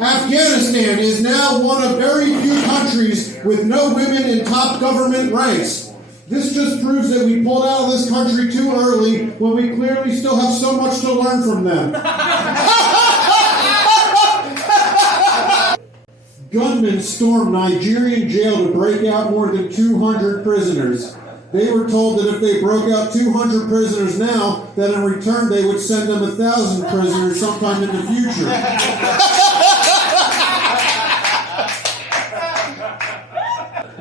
Afghanistan is now one of very few countries with no women in top government ranks. This just proves that we pulled out of this country too early when we clearly still have so much to learn from them. Gunmen stormed Nigerian jail to break out more than 200 prisoners. They were told that if they broke out 200 prisoners now, that in return they would send them 1,000 prisoners sometime in the future.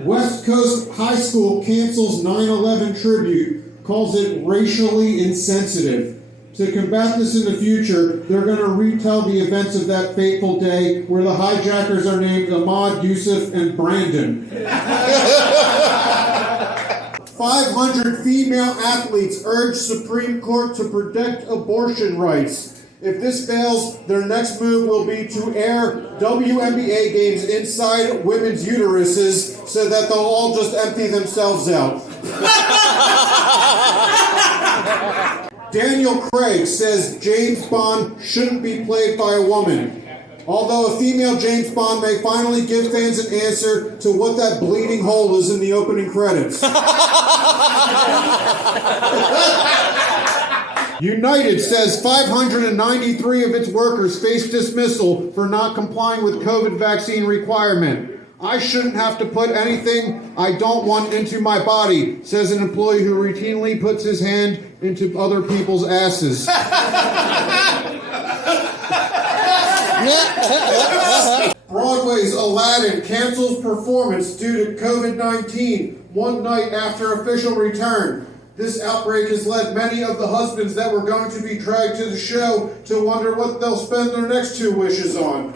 West Coast High School cancels 9/11 tribute, calls it racially insensitive. To combat this in the future, they're going to retell the events of that fateful day where the hijackers are named Ahmad, Yusuf, and Brandon. 500 female athletes urge Supreme Court to protect abortion rights. If this fails, their next move will be to air WNBA games inside women's uteruses so that they'll all just empty themselves out. Daniel Craig says James Bond shouldn't be played by a woman. Although a female James Bond may finally give fans an answer to what that bleeding hole is in the opening credits. United says 593 of its workers face dismissal for not complying with COVID vaccine requirement. I shouldn't have to put anything I don't want into my body, says an employee who routinely puts his hand into other people's asses. Broadway's Aladdin cancels performance due to COVID-19 one night after official return. This outbreak has led many of the husbands that were going to be dragged to the show to wonder what they'll spend their next 2 wishes on.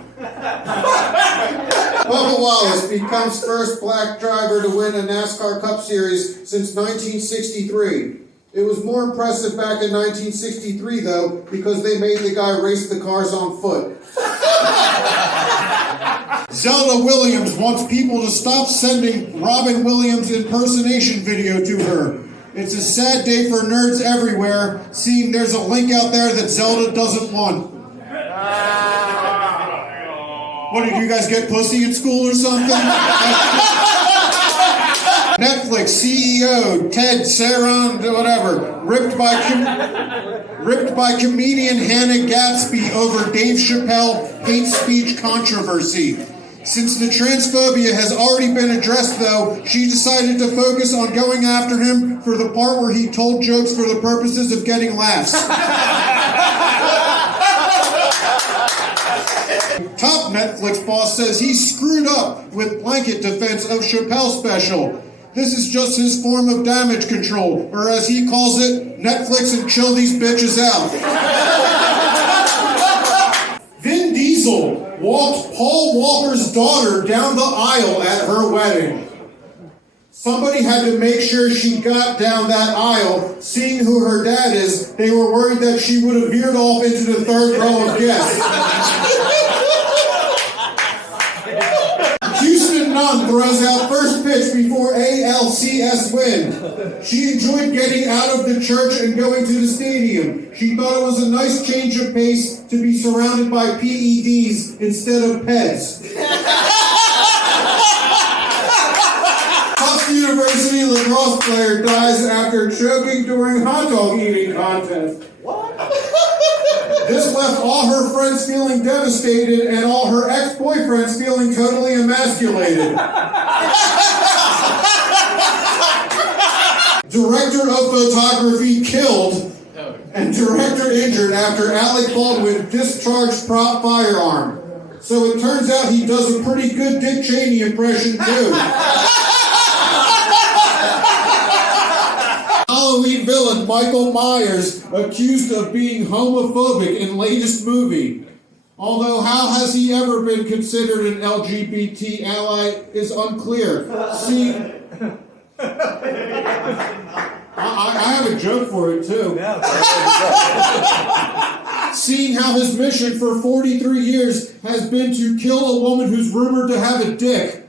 Bubba Wallace becomes first black driver to win a NASCAR Cup Series since 1963. It was more impressive back in 1963, though, because they made the guy race the cars on foot. Zelda Williams wants people to stop sending Robin Williams impersonation video to her. It's a sad day for nerds everywhere, seeing there's a link out there that Zelda doesn't want. What, did you guys get pussy in school or something? Netflix CEO Ted Saran, whatever, ripped by comedian Hannah Gatsby over Dave Chappelle hate speech controversy. Since the transphobia has already been addressed, though, she decided to focus on going after him for the part where he told jokes for the purposes of getting laughs. Top Netflix boss says he screwed up with blanket defense of Chappelle's special. This is just his form of damage control, or as he calls it, Netflix and chill these bitches out. Vin Diesel walked Paul Walker's daughter down the aisle at her wedding. Somebody had to make sure she got down that aisle. Seeing who her dad is, they were worried that she would have veered off into the third row of guests. Houston Nunn throws out first pitch before ALCS win. She enjoyed getting out of the church and going to the stadium. She thought it was a nice change of pace to be surrounded by PEDs instead of pets. Tufts University lacrosse player dies after choking during hot dog eating contest. What? This left all her friends feeling devastated and all her ex-boyfriends feeling totally emasculated. Director of photography killed and director injured after Alec Baldwin discharged prop firearm. So it turns out he does a pretty good Dick Cheney impression too. Halloween villain Michael Myers accused of being homophobic in latest movie. Although how has he ever been considered an LGBT ally is unclear. See, I have a joke for it too. Seeing how his mission for 43 years has been to kill a woman who's rumored to have a dick.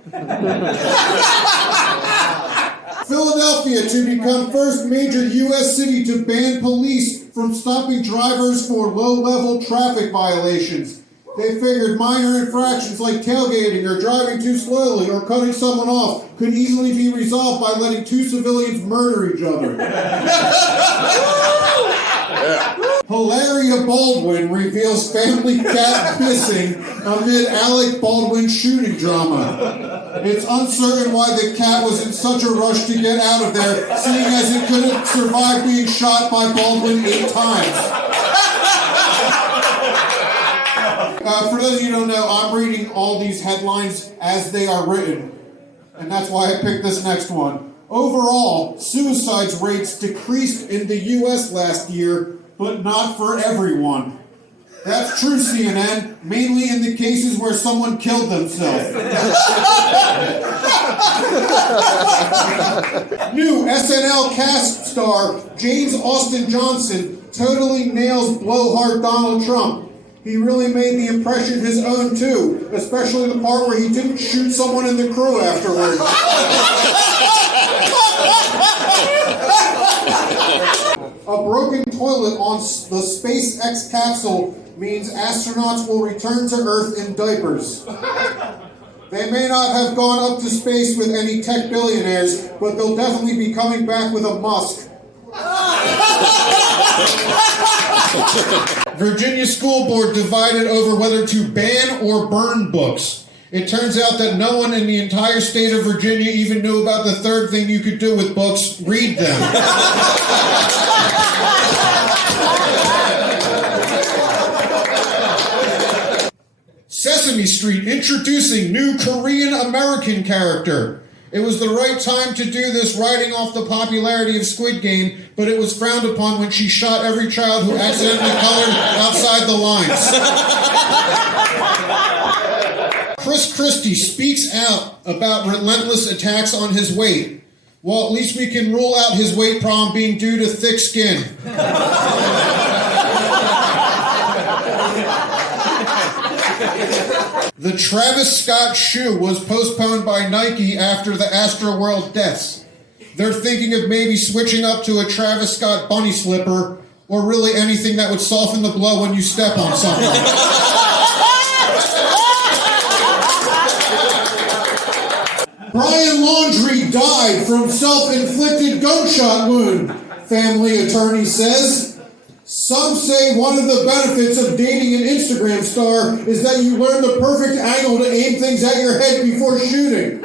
Philadelphia to become first major U.S. city to ban police from stopping drivers for low-level traffic violations. They figured minor infractions like tailgating or driving too slowly or cutting someone off could easily be resolved by letting two civilians murder each other. Hilaria Baldwin reveals family cat missing amid Alec Baldwin shooting drama. It's uncertain why the cat was in such a rush to get out of there, seeing as it couldn't survive being shot by Baldwin 8 times. For those of you who don't know, I'm reading all these headlines as they are written, and that's why I picked this next one. Overall, suicide rates decreased in the U.S. last year, but not for everyone. That's true, CNN, mainly in the cases where someone killed themselves. New SNL cast star James Austin Johnson totally nails blowhard Donald Trump. He really made the impression his own too, especially the part where he didn't shoot someone in the crew afterwards. A broken toilet on the SpaceX capsule means astronauts will return to Earth in diapers. They may not have gone up to space with any tech billionaires, but they'll definitely be coming back with a Musk. Virginia school board divided over whether to ban or burn books. It turns out that no one in the entire state of Virginia even knew about the third thing you could do with books: read them. Sesame Street introducing new Korean American character. It was the right time to do this, riding off the popularity of Squid Game, but it was frowned upon when she shot every child who accidentally colored outside the lines. Chris Christie speaks out about relentless attacks on his weight. Well, at least we can rule out his weight problem being due to thick skin. The Travis Scott shoe was postponed by Nike after the Astroworld deaths. They're thinking of maybe switching up to a Travis Scott bunny slipper, or really anything that would soften the blow when you step on something. Brian Laundrie died from self-inflicted gunshot wound, family attorney says. Some say one of the benefits of dating an Instagram star is that you learn the perfect angle to aim things at your head before shooting.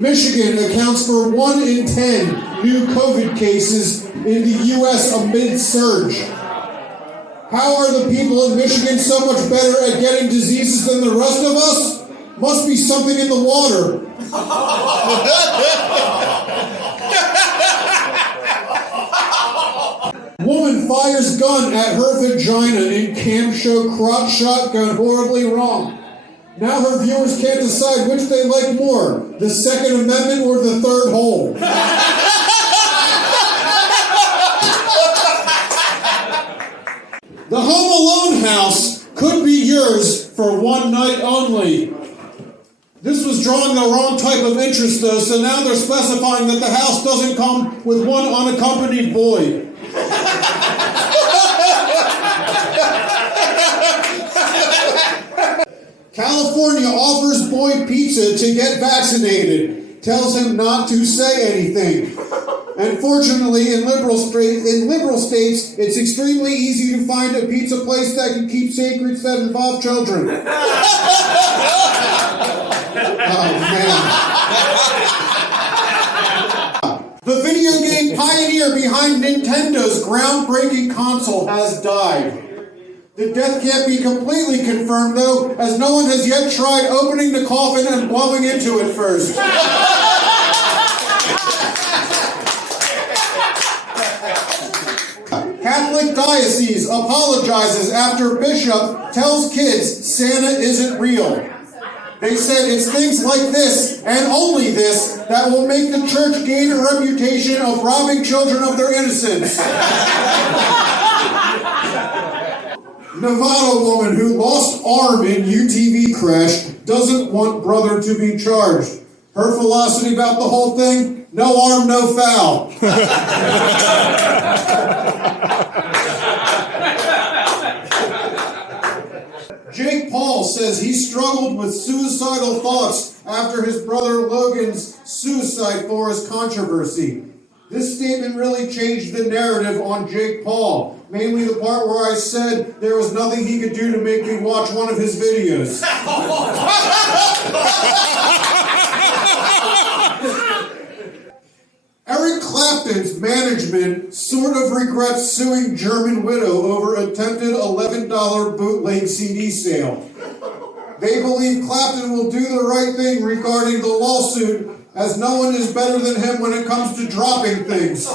Michigan accounts for 1 in 10 new COVID cases in the U.S. amid surge. How are the people in Michigan so much better at getting diseases than the rest of us? Must be something in the water. Woman fires gun at her vagina in cam show crotch shot gone horribly wrong. Now her viewers can't decide which they like more, the Second Amendment or the third hole. The Home Alone house could be yours for one night only. This was drawing the wrong type of interest though, so now they're specifying that the house doesn't come with one unaccompanied boy. California offers boy pizza to get vaccinated, tells him not to say anything. Unfortunately, in liberal states, it's extremely easy to find a pizza place that can keep secrets that involve children. Oh, man. The video game pioneer behind Nintendo's groundbreaking console has died. The death can't be completely confirmed, though, as no one has yet tried opening the coffin and blowing into it first. Catholic diocese apologizes after bishop tells kids Santa isn't real. They said it's things like this, and only this, that will make the church gain a reputation of robbing children of their innocence. Nevada woman who lost arm in UTV crash doesn't want brother to be charged. Her philosophy about the whole thing? No arm, no foul. Paul says he struggled with suicidal thoughts after his brother Logan's suicide forest controversy. This statement really changed the narrative on Jake Paul, mainly the part where I said there was nothing he could do to make me watch one of his videos. Eric Clapton's management sort of regrets suing German Widow over attempted $11 bootleg CD sale. They believe Clapton will do the right thing regarding the lawsuit, as no one is better than him when it comes to dropping things.